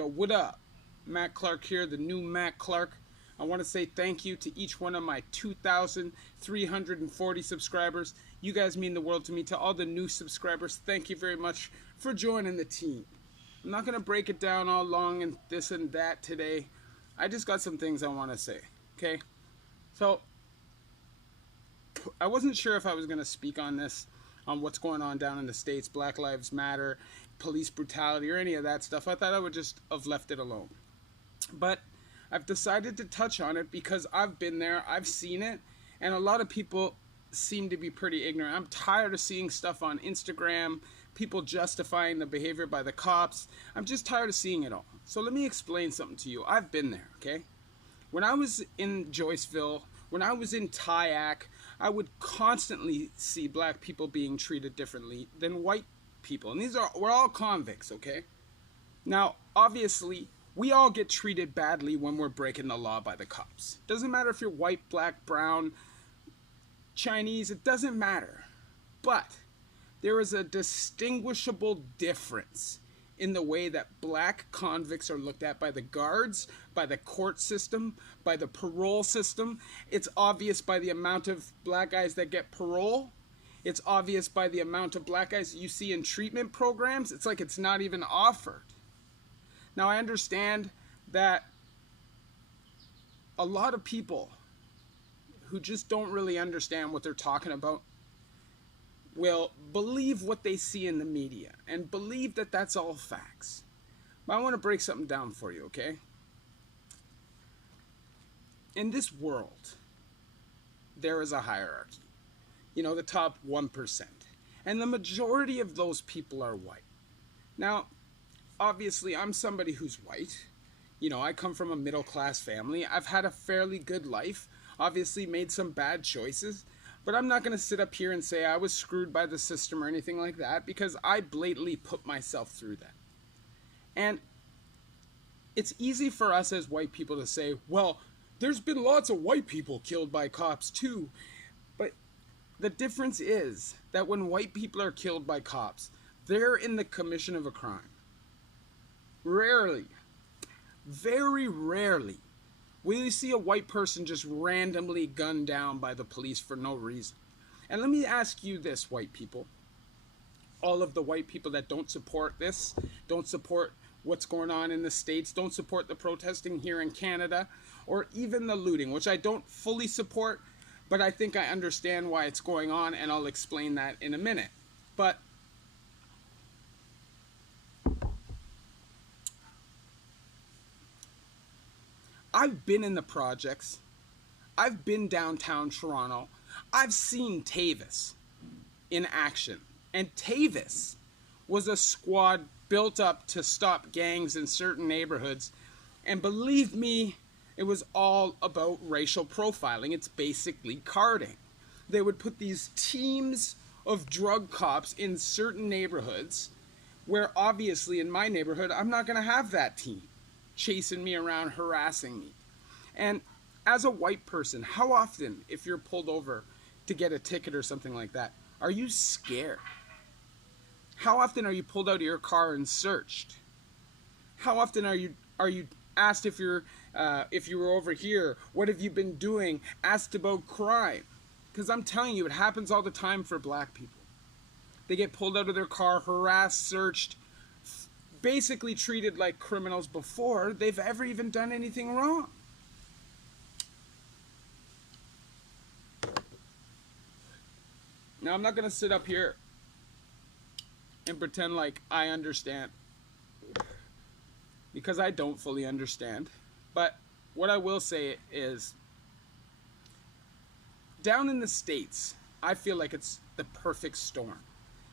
Yo, what up? Matt Clark here, the new Matt Clark. I want to say thank you to each one of my 2,340 subscribers. You guys mean the world to me. To all the new subscribers, thank you very much for joining the team. I'm not going to break it down all long and this and that today. I just got some things I want to say, okay? So, I wasn't sure if I was going to speak on this, on what's going on down in the States, Black Lives Matter, police brutality, or any of that stuff. I thought I would just have left it alone. But I've decided to touch on it because I've been there, I've seen it, and a lot of people seem to be pretty ignorant. I'm tired of seeing stuff on Instagram, people justifying the behavior by the cops. I'm just tired of seeing it all. So let me explain something to you. I've been there, okay? When I was in Joyceville, when I was in Tyack, I would constantly see black people being treated differently than white people. And we're all convicts, okay? Now, obviously, we all get treated badly when we're breaking the law by the cops. Doesn't matter if you're white, black, brown, Chinese, it doesn't matter. But there is a distinguishable difference in the way that black convicts are looked at by the guards, by the court system, by the parole system. It's obvious by the amount of black guys that get parole. It's obvious by the amount of black guys you see in treatment programs. It's like it's not even offered. Now, I understand that a lot of people who just don't really understand what they're talking about will believe what they see in the media and believe that that's all facts. But I want to break something down for you, okay? In this world, there is a hierarchy. You know, the top 1%. And the majority of those people are white. Now, obviously, I'm somebody who's white. You know, I come from a middle-class family. I've had a fairly good life. Obviously, made some bad choices. But I'm not going to sit up here and say I was screwed by the system or anything like that, because I blatantly put myself through that. And it's easy for us as white people to say, well, there's been lots of white people killed by cops too. But the difference is that when white people are killed by cops, they're in the commission of a crime. Rarely, very rarely, will you see a white person just randomly gunned down by the police for no reason? And let me ask you this, white people. All of the white people that don't support this, don't support what's going on in the States, don't support the protesting here in Canada, or even the looting, which I don't fully support, but I think I understand why it's going on, and I'll explain that in a minute. But I've been in the projects. I've been downtown Toronto. I've seen Tavis in action. And Tavis was a squad built up to stop gangs in certain neighborhoods. And believe me, it was all about racial profiling. It's basically carding. They would put these teams of drug cops in certain neighborhoods where obviously in my neighborhood, I'm not going to have that team chasing me around, harassing me. And as a white person, how often, if you're pulled over to get a ticket or something like that, are you scared? How often are you pulled out of your car and searched? How often are you asked if you were over here, what have you been doing, asked about crime? Because I'm telling you, it happens all the time for black people. They get pulled out of their car, harassed, searched, basically treated like criminals before they've ever even done anything wrong. Now, I'm not going to sit up here and pretend like I understand, because I don't fully understand. But what I will say is, down in the States, I feel like it's the perfect storm.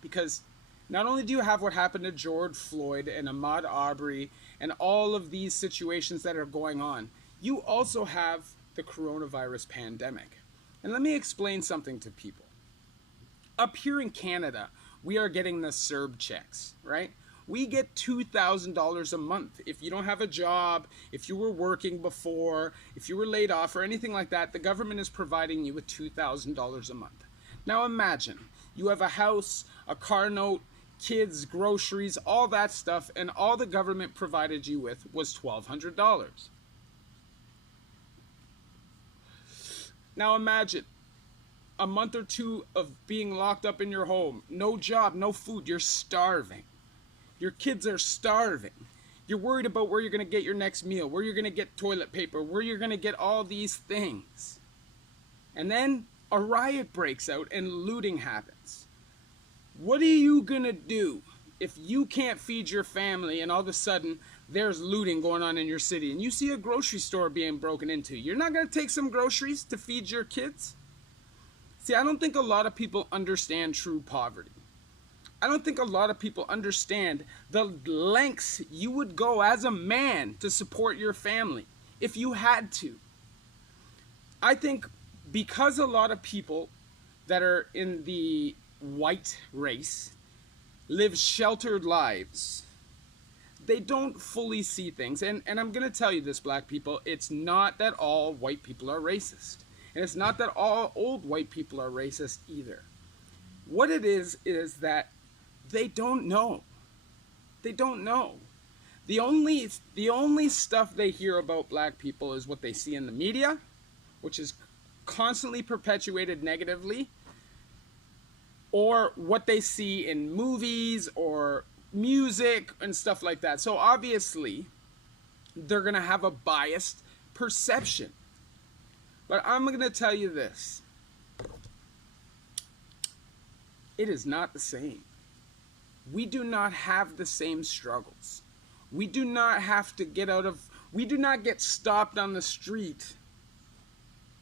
Because not only do you have what happened to George Floyd and Ahmaud Arbery and all of these situations that are going on, you also have the coronavirus pandemic. And let me explain something to people. Up here in Canada, we are getting the CERB checks, right? We get $2,000 a month. If you don't have a job, if you were working before, if you were laid off or anything like that, the government is providing you with $2,000 a month. Now imagine, you have a house, a car note, kids, groceries, all that stuff, and all the government provided you with was $1,200. Now imagine a month or two of being locked up in your home, no job, no food, you're starving. Your kids are starving. You're worried about where you're going to get your next meal, where you're going to get toilet paper, where you're going to get all these things. And then a riot breaks out and looting happens. What are you going to do if you can't feed your family and all of a sudden there's looting going on in your city and you see a grocery store being broken into? You're not going to take some groceries to feed your kids? See, I don't think a lot of people understand true poverty. I don't think a lot of people understand the lengths you would go as a man to support your family if you had to. I think because a lot of people that are in the white race live sheltered lives, they don't fully see things. And I'm going to tell you this, black people, it's not that all white people are racist. And it's not that all old white people are racist either. What it is that they don't know. They don't know. The only stuff they hear about black people is what they see in the media, which is constantly perpetuated negatively, or what they see in movies or music and stuff like that. So obviously, they're going to have a biased perception. But I'm going to tell you this. It is not the same. We do not have the same struggles. We do not have to we do not get stopped on the street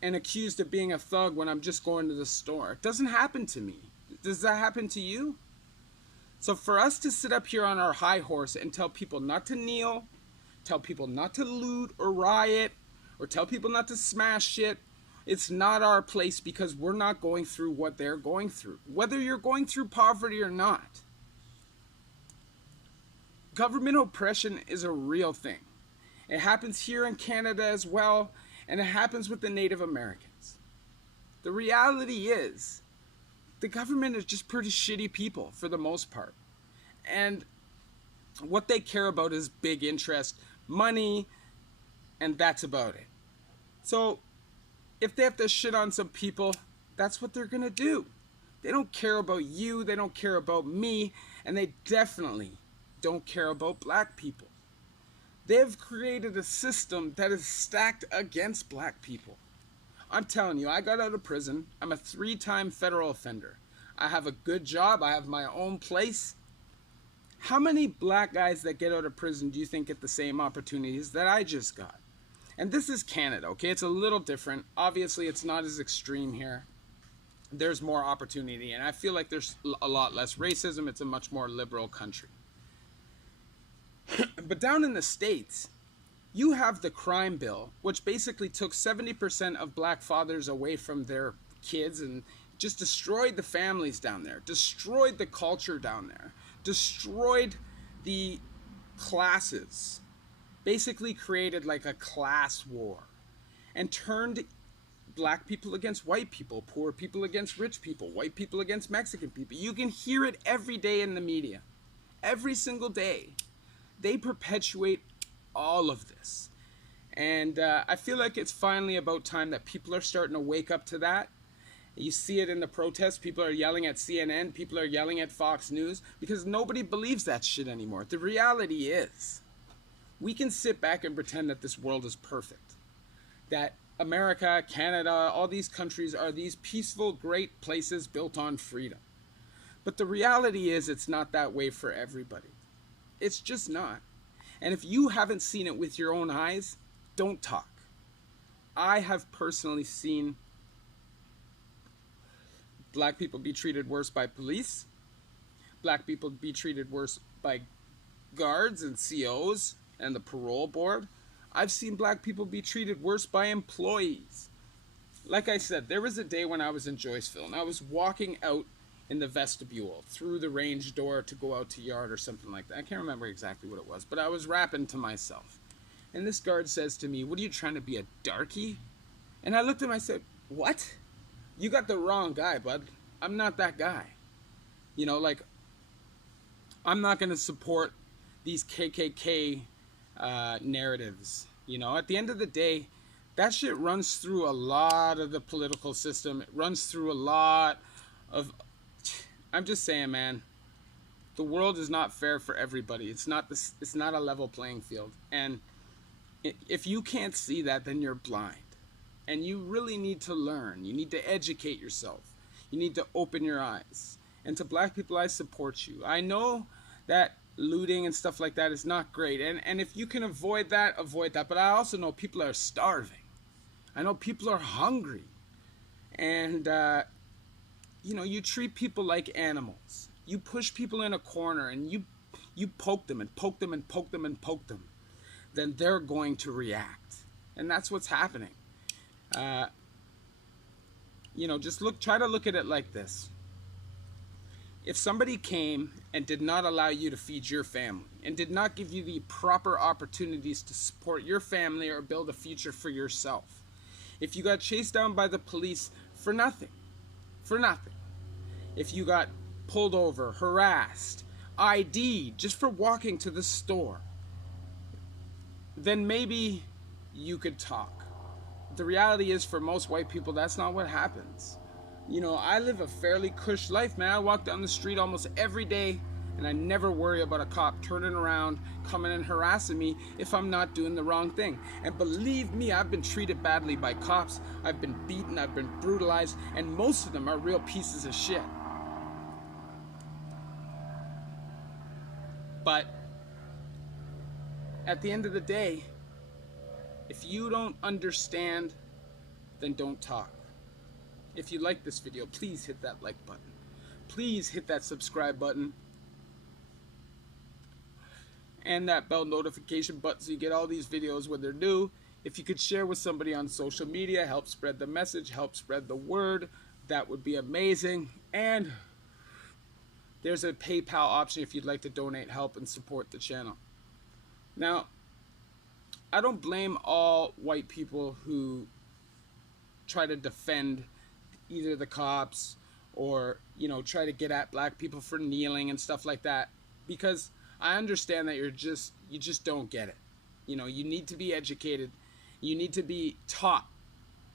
and accused of being a thug when I'm just going to the store. It doesn't happen to me. Does that happen to you? So for us to sit up here on our high horse and tell people not to kneel, tell people not to loot or riot, or tell people not to smash shit, it's not our place because we're not going through what they're going through. Whether you're going through poverty or not. Government oppression is a real thing. It happens here in Canada as well, and it happens with the Native Americans. The reality is, the government is just pretty shitty people for the most part. And what they care about is big interest, money, and that's about it. So, if they have to shit on some people, that's what they're gonna do. They don't care about you, they don't care about me, and they definitely don't care about black people. They've created a system that is stacked against black people. I'm telling you, I got out of prison. I'm a 3-time federal offender. I have a good job. I have my own place. How many black guys that get out of prison do you think get the same opportunities that I just got? And this is Canada, okay? It's a little different. Obviously, it's not as extreme here. There's more opportunity, and I feel like there's a lot less racism. It's a much more liberal country. But down in the States, you have the crime bill, which basically took 70% of black fathers away from their kids and just destroyed the families down there, destroyed the culture down there, destroyed the classes, basically created like a class war, and turned black people against white people, poor people against rich people, white people against Mexican people. You can hear it every day in the media, every single day. They perpetuate all of this. And I feel like it's finally about time that people are starting to wake up to that. You see it in the protests. People are yelling at CNN. People are yelling at Fox News because nobody believes that shit anymore. The reality is, we can sit back and pretend that this world is perfect. That America, Canada, all these countries are these peaceful, great places built on freedom. But the reality is, it's not that way for everybody. It's just not. And if you haven't seen it with your own eyes, don't talk. I have personally seen black people be treated worse by police, black people be treated worse by guards and COs and the parole board. I've seen black people be treated worse by employees. Like I said, there was a day when I was in Joyceville and I was walking out in the vestibule through the range door to go out to yard or something like that. I can't remember exactly what it was, but I was rapping to myself. And this guard says to me, "What are you trying to be, a darkie?" And I looked at him, I said, "What? You got the wrong guy, bud. I'm not that guy." You know, like, I'm not going to support these KKK narratives. You know, at the end of the day, that shit runs through a lot of the political system. It runs through a lot of. I'm just saying, man. The world is not fair for everybody. It's not this. It's not a level playing field. And if you can't see that, then you're blind. And you really need to learn. You need to educate yourself. You need to open your eyes. And to black people, I support you. I know that looting and stuff like that is not great. And if you can avoid that, avoid that. But I also know people are starving. I know people are hungry. And, you know, you treat people like animals. You push people in a corner and you poke them and poke them and poke them and poke them. Then they're going to react. And that's what's happening. You know, just try to look at it like this. If somebody came and did not allow you to feed your family and did not give you the proper opportunities to support your family or build a future for yourself, if you got chased down by the police for nothing, if you got pulled over, harassed, ID'd just for walking to the store, then maybe you could talk. The reality is, for most white people, that's not what happens. You know, I live a fairly cush life, man. I walk down the street almost every day, and I never worry about a cop turning around, coming and harassing me if I'm not doing the wrong thing. And believe me, I've been treated badly by cops. I've been beaten, I've been brutalized, and most of them are real pieces of shit. But at the end of the day, if you don't understand, then don't talk. If you like this video, please hit that like button. Please hit that subscribe button. And that bell notification button so you get all these videos when they're new. If you could share with somebody on social media, help spread the message, help spread the word, that would be amazing. And there's a PayPal option if you'd like to donate, help, and support the channel. Now, I don't blame all white people who try to defend either the cops or, you know, try to get at black people for kneeling and stuff like that, because I understand that you just don't get it. You know, you need to be educated. You need to be taught,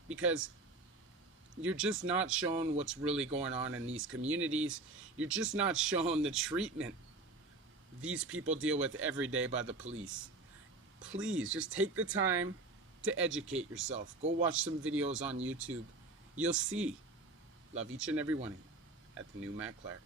because you're just not shown what's really going on in these communities. You're just not shown the treatment these people deal with every day by the police. Please just take the time to educate yourself. Go watch some videos on YouTube. You'll see. Love each and every one of you at the new Matt Clark.